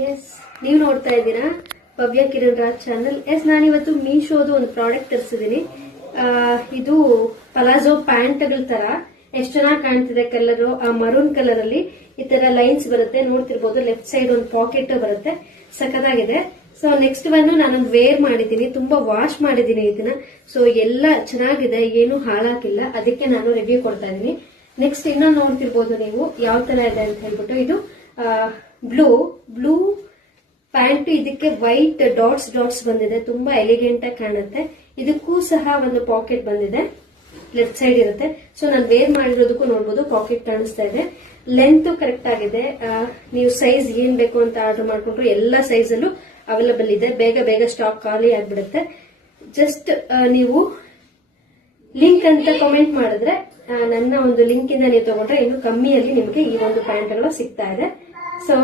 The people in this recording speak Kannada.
ಎಸ್, ನೀವು ನೋಡ್ತಾ ಇದ್ದೀರಾ ಭವ್ಯ ಕಿರಣ್ ರಾಜ್ ಚಾನಲ್. ಎಸ್, ನಾನಿವತ್ತು ಮೀಶೋದು ಒಂದು ಪ್ರಾಡಕ್ಟ್ ತರಿಸಿದೀನಿ. ಇದು ಪಲಾಜೋ ಪ್ಯಾಂಟ್ಗಳ ತರ ಎಷ್ಟು ಚೆನ್ನಾಗಿ ಕಾಣ್ತಿದೆ. ಕಲರ್ ಮರೂನ್ ಕಲರ್ ಅಲ್ಲಿ ಈ ತರ ಲೈನ್ಸ್ ಬರುತ್ತೆ, ನೋಡ್ತಿರ್ಬೋದು. ಲೆಫ್ಟ್ ಸೈಡ್ ಒಂದು ಪಾಕೆಟ್ ಬರುತ್ತೆ, ಸಖತ್ತಾಗಿದೆ. ಸೊ ನೆಕ್ಸ್ಟ್ ಬಂದು ನಾನೊಂದು ವೇರ್ ಮಾಡಿದ್ದೀನಿ, ತುಂಬಾ ವಾಶ್ ಮಾಡಿದ್ದೀನಿ ಇದನ್ನ. ಸೊ ಎಲ್ಲ ಚೆನ್ನಾಗಿದೆ, ಏನು ಹಾಳಾಗಿಲ್ಲ, ಅದಕ್ಕೆ ನಾನು ರಿವ್ಯೂ ಕೊಡ್ತಾ ಇದ್ದೀನಿ. ನೆಕ್ಸ್ಟ್ ಇನ್ನೊಂದು ನೋಡ್ತಿರ್ಬೋದು ನೀವು ಯಾವ ತರ ಇದೆ ಅಂತ ಹೇಳ್ಬಿಟ್ಟು. ಇದು ಬ್ಲೂ ಪ್ಯಾಂಟ್, ಇದಕ್ಕೆ ವೈಟ್ ಡಾಟ್ಸ್ ಬಂದಿದೆ, ತುಂಬಾ ಎಲಿಗೆಂಟ್ ಆಗಿ ಕಾಣುತ್ತೆ. ಇದಕ್ಕೂ ಸಹ ಒಂದು ಪಾಕೆಟ್ ಬಂದಿದೆ, ಲೆಫ್ಟ್ ಸೈಡ್ ಇರುತ್ತೆ. ಸೊ ನಾನು ವೇರ್ ಮಾಡಿರೋದಕ್ಕೂ ನೋಡ್ಬೋದು, ಪಾಕೆಟ್ ಕಾಣಿಸ್ತಾ ಇದೆ. ಲೆಂತ್ ಕರೆಕ್ಟ್ ಆಗಿದೆ. ನೀವು ಸೈಜ್ ಏನ್ ಬೇಕು ಅಂತ ಆರ್ಡರ್ ಮಾಡ್ಕೊಂಡ್ರು ಎಲ್ಲ ಸೈಜ್ ಅಲ್ಲೂ ಅವೈಲಬಲ್ ಇದೆ. ಬೇಗ ಸ್ಟಾಕ್ ಖಾಲಿ ಆಗ್ಬಿಡುತ್ತೆ. ಜಸ್ಟ್ ನೀವು ಲಿಂಕ್ ಅಂತ ಕಮೆಂಟ್ ಮಾಡಿದ್ರೆ, ನನ್ನ ಒಂದು ಲಿಂಕ್ ಇಂದ ನೀವು ತಗೊಂಡ್ರೆ ಇನ್ನು ಕಮ್ಮಿಯಲ್ಲಿ ನಿಮಗೆ ಈ ಒಂದು ಪ್ಯಾಂಟ್ ಎಲ್ಲ ಸಿಗ್ತಾ ಇದೆ. ಸೊ